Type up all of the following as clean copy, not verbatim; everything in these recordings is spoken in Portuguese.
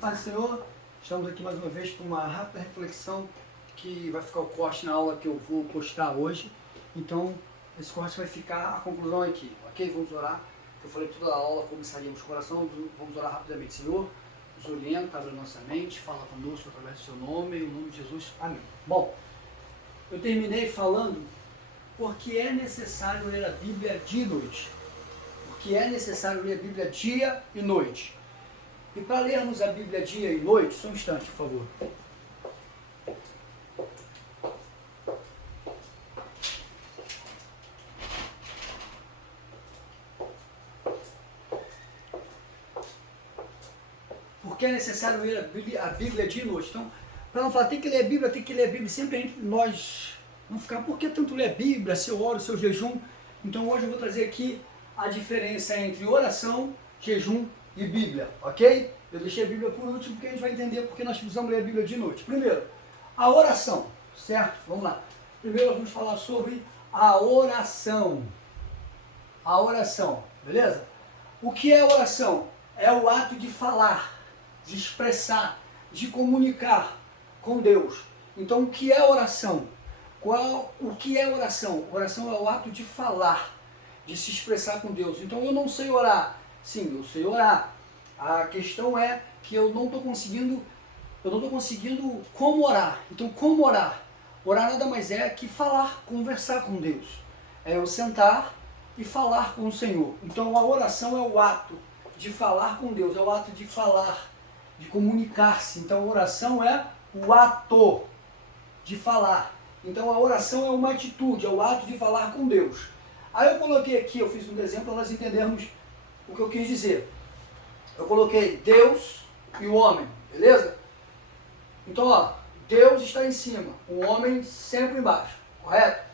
Paz do Senhor, estamos aqui mais uma vez para uma rápida reflexão que vai ficar o corte na aula que eu vou postar hoje. Então, esse corte vai ficar a conclusão aqui, ok? Vamos orar. Eu falei toda a aula, começaríamos com oração, vamos orar rapidamente. Senhor, nos orienta, abre a nossa mente, fala conosco através do seu nome, em nome de Jesus, amém. Bom, eu terminei falando porque é necessário ler a Bíblia dia e noite. Porque é necessário ler a Bíblia dia e noite. E para lermos a Bíblia dia e noite, só um instante, por favor. Porque é necessário ler a Bíblia dia e noite. Então, para não falar, tem que ler a Bíblia, tem que ler a Bíblia, sempre a gente, nós não ficar, por que tanto ler a Bíblia, seu oro, seu jejum? Então hoje eu vou trazer aqui a diferença entre oração, jejum e Bíblia, ok? Eu deixei a Bíblia por último porque a gente vai entender porque nós precisamos ler a Bíblia de noite. Primeiro, a oração, certo? Vamos lá. Primeiro vamos falar sobre a oração. A oração, beleza? O que é oração? É o ato de falar, de expressar, de comunicar com Deus. Então, o que é oração? O que é oração? Oração é o ato de falar, de se expressar com Deus. Então, eu não sei orar. Sim, eu sei orar. A questão é que eu não estou conseguindo como orar. Então, como orar? Orar nada mais é que falar, conversar com Deus. É eu sentar e falar com o Senhor. Então, a oração é o ato de falar com Deus, é o ato de falar, de comunicar-se. Então, a oração é o ato de falar. Então, a oração é uma atitude, é o ato de falar com Deus. Aí eu coloquei aqui, eu fiz um exemplo para nós entendermos o que eu quis dizer. Eu coloquei Deus e o homem, beleza? Então, ó, Deus está em cima, o homem sempre embaixo, correto?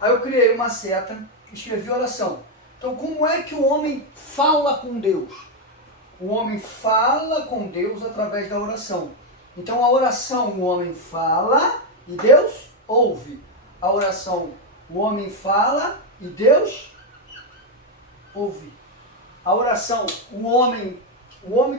Aí eu criei uma seta, escrevi oração. Então, como é que o homem fala com Deus? O homem fala com Deus através da oração. Então, a oração, o homem fala e Deus ouve. A oração, o homem fala e Deus ouve. A oração, o homem,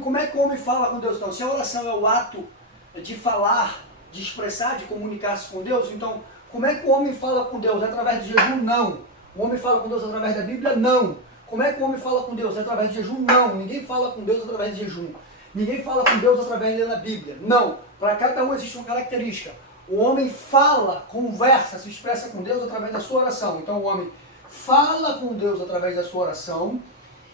como é que o homem fala com Deus? Então, se a oração é o ato de falar, de expressar, de comunicar-se com Deus, então, como é que o homem fala com Deus? Através de jejum? Não. O homem fala com Deus através da Bíblia? Não. Como é que o homem fala com Deus? Através de jejum? Não. Ninguém fala com Deus através de jejum. Ninguém fala com Deus através de ler a Bíblia. Não. Para cada um existe uma característica. O homem fala, conversa, se expressa com Deus através da sua oração. Então o homem fala com Deus através da sua oração.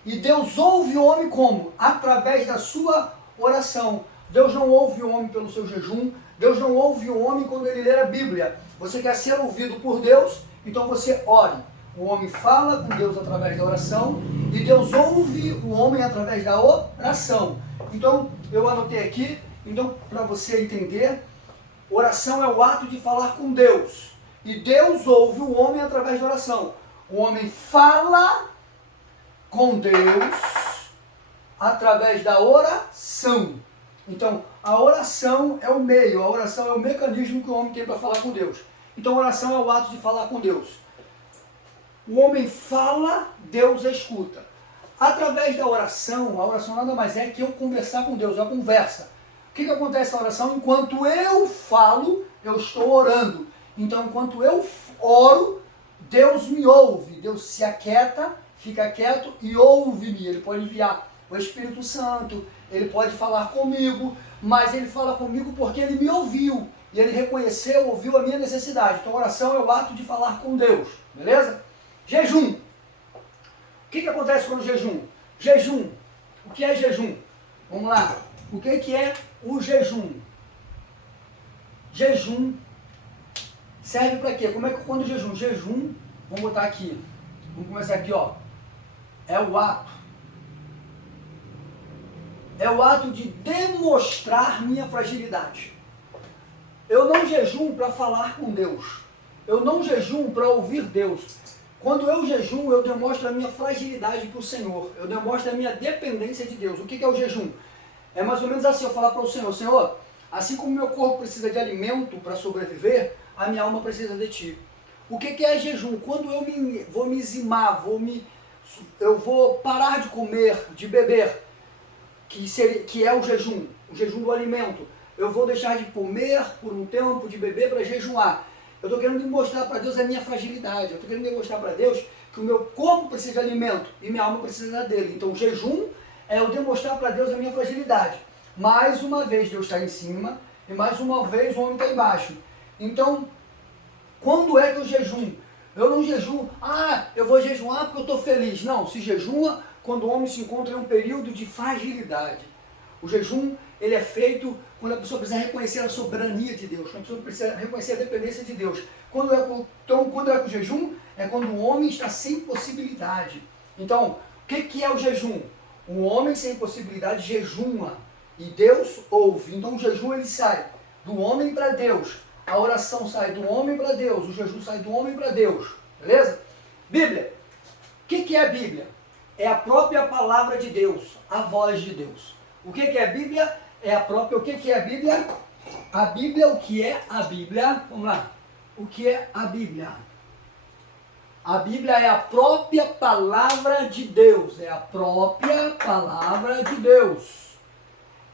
E Deus ouve o homem como? Através da sua oração. Deus não ouve o homem pelo seu jejum. Deus não ouve o homem quando ele lê a Bíblia. Você quer ser ouvido por Deus? Então você ore. O homem fala com Deus através da oração e Deus ouve o homem através da oração. Então, eu anotei aqui, então para você entender, oração é o ato de falar com Deus. E Deus ouve o homem através da oração. O homem fala com Deus através da oração. Então, a oração é o meio, a oração é o mecanismo que o homem tem para falar com Deus. Então, a oração é o ato de falar com Deus. O homem fala, Deus escuta. Através da oração, a oração nada mais é que eu conversar com Deus, é a conversa. O que acontece na oração? Enquanto eu falo, eu estou orando. Então, enquanto eu oro, Deus me ouve. Deus se aquieta, fica quieto e ouve-me. Ele pode enviar o Espírito Santo, ele pode falar comigo, mas ele fala comigo porque ele me ouviu. E ele reconheceu, ouviu a minha necessidade. Então, a oração é o ato de falar com Deus. Beleza? Jejum. O que acontece com o jejum? Jejum. O que é jejum? Vamos lá. O que é o jejum? Jejum serve para quê? Como é que quando o jejum? Jejum, vamos botar aqui. Vamos começar aqui, ó. É o ato. É o ato de demonstrar minha fragilidade. Eu não jejum para falar com Deus. Eu não jejum para ouvir Deus. Quando eu jejum, eu demonstro a minha fragilidade para o Senhor. Eu demonstro a minha dependência de Deus. O que é o jejum? É mais ou menos assim, eu falar para o Senhor, Senhor, assim como meu corpo precisa de alimento para sobreviver, a minha alma precisa de Ti. O que é jejum? Quando eu vou me zimar, eu vou parar de comer, de beber. que é o jejum do alimento. Eu vou deixar de comer por um tempo, de beber para jejuar. Eu estou querendo demonstrar para Deus a minha fragilidade. Eu estou querendo demonstrar para Deus que o meu corpo precisa de alimento e minha alma precisa dele. Então o jejum é eu demonstrar para Deus a minha fragilidade. Mais uma vez Deus está em cima e mais uma vez o homem está embaixo. Então, quando é que eu jejum? Eu não jejuo, eu vou jejuar porque eu estou feliz. Não, se jejua quando o homem se encontra em um período de fragilidade. O jejum, ele é feito quando a pessoa precisa reconhecer a soberania de Deus, quando a pessoa precisa reconhecer a dependência de Deus. Quando é que o jejum? É quando o homem está sem possibilidade. Então, o que é o jejum? Um homem sem possibilidade jejuma e Deus ouve. Então o jejum ele sai do homem para Deus. A oração sai do homem para Deus, o jejum sai do homem para Deus, beleza? Bíblia. O que é a Bíblia? É a própria palavra de Deus, a voz de Deus. O que é a Bíblia? É a própria. O que é a Bíblia? A Bíblia, o que é a Bíblia? Vamos lá. O que é a Bíblia? A Bíblia é a própria palavra de Deus. É a própria palavra de Deus.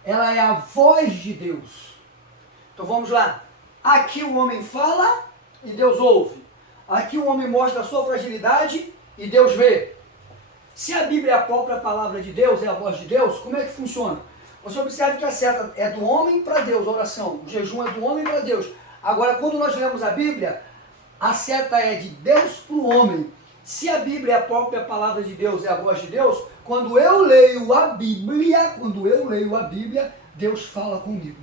Ela é a voz de Deus. Então vamos lá. Aqui o homem fala e Deus ouve. Aqui o homem mostra a sua fragilidade e Deus vê. Se a Bíblia é a própria palavra de Deus, é a voz de Deus, como é que funciona? Você observa que a seta é do homem para Deus, a oração. O jejum é do homem para Deus. Agora, quando nós lemos a Bíblia, a seta é de Deus para o homem. Se a Bíblia é a própria palavra de Deus, é a voz de Deus, quando eu leio a Bíblia, Deus fala comigo.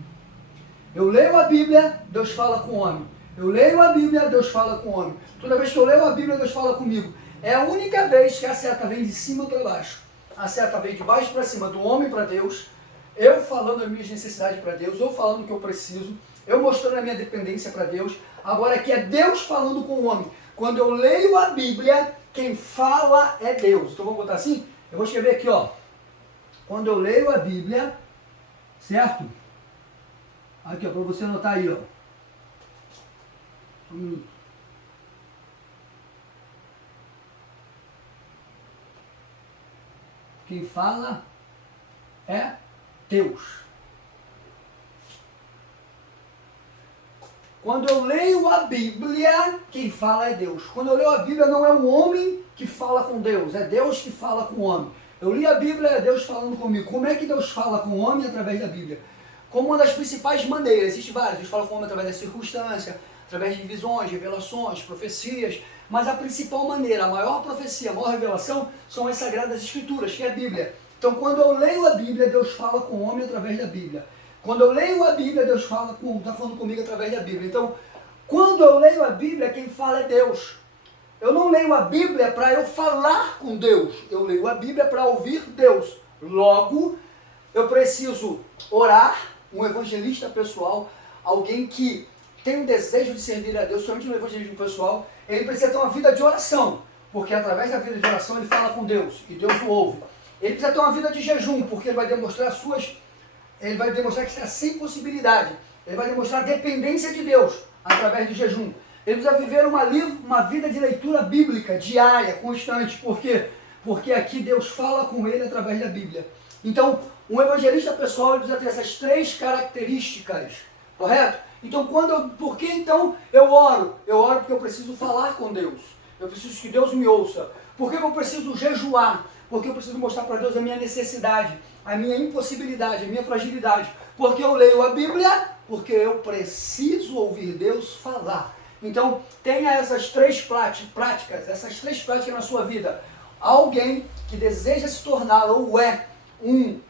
Eu leio a Bíblia, Deus fala com o homem. Eu leio a Bíblia, Deus fala com o homem. Toda vez que eu leio a Bíblia, Deus fala comigo. É a única vez que a seta vem de cima para baixo. A seta vem de baixo para cima, do homem para Deus. Eu falando as minhas necessidades para Deus, eu falando o que eu preciso, eu mostrando a minha dependência para Deus. Agora aqui é Deus falando com o homem. Quando eu leio a Bíblia, quem fala é Deus. Então vamos botar assim? Eu vou escrever aqui, ó. Quando eu leio a Bíblia, certo? Aqui, ó, para você anotar aí, ó. Um minuto. Quem fala é Deus. Quando eu leio a Bíblia, quem fala é Deus. Quando eu leio a Bíblia, não é um homem que fala com Deus, é Deus que fala com o homem. Eu li a Bíblia, é Deus falando comigo. Como é que Deus fala com o homem? Através da Bíblia. Como uma das principais maneiras, existem várias. Deus fala com o homem através da circunstância, através de visões, revelações, profecias. Mas a principal maneira, a maior profecia, a maior revelação, são as Sagradas Escrituras, que é a Bíblia. Então, quando eu leio a Bíblia, Deus fala com o homem através da Bíblia. Quando eu leio a Bíblia, Deus está falando comigo através da Bíblia. Então, quando eu leio a Bíblia, quem fala é Deus. Eu não leio a Bíblia para eu falar com Deus. Eu leio a Bíblia para ouvir Deus. Logo, eu preciso orar, um evangelista pessoal, alguém que tem um desejo de servir a Deus, somente no evangelismo pessoal, ele precisa ter uma vida de oração, porque através da vida de oração ele fala com Deus e Deus o ouve. Ele precisa ter uma vida de jejum, porque ele vai demonstrar que está sem possibilidade. Ele vai demonstrar a dependência de Deus através do jejum. Ele precisa viver uma vida de leitura bíblica, diária, constante. Por quê? Porque aqui Deus fala com ele através da Bíblia. Então, um evangelista pessoal ele precisa ter essas 3 características, correto? Então, por que então eu oro? Eu oro porque eu preciso falar com Deus. Eu preciso que Deus me ouça. Por que eu preciso jejuar? Porque eu preciso mostrar para Deus a minha necessidade, a minha impossibilidade, a minha fragilidade. Porque eu leio a Bíblia, porque eu preciso ouvir Deus falar. Então, tenha essas 3 práticas, na sua vida. Alguém que deseja se tornar ou é um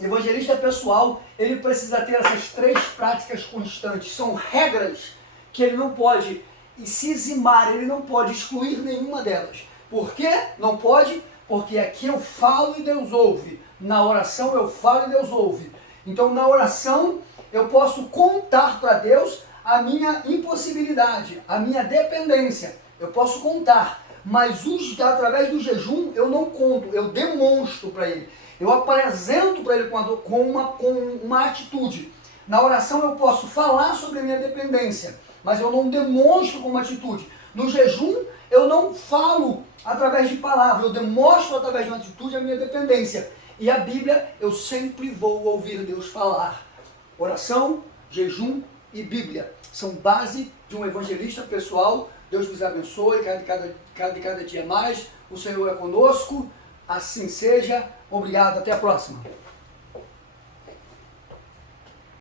evangelista pessoal, ele precisa ter essas 3 práticas constantes. São regras que ele não pode se eximar, ele não pode excluir nenhuma delas. Por que não pode? Porque aqui eu falo e Deus ouve. Na oração eu falo e Deus ouve. Então na oração eu posso contar para Deus a minha impossibilidade, a minha dependência. Eu posso contar, mas através do jejum eu não conto, eu demonstro para Ele. Eu apresento para Ele com uma atitude. Na oração eu posso falar sobre a minha dependência, mas eu não demonstro com uma atitude. No jejum eu não falo através de palavras, eu demonstro através de uma atitude a minha dependência. E a Bíblia, eu sempre vou ouvir Deus falar. Oração, jejum e Bíblia são base de um evangelista pessoal. Deus vos abençoe cada dia mais. O Senhor é conosco. Assim seja. Obrigado. Até a próxima.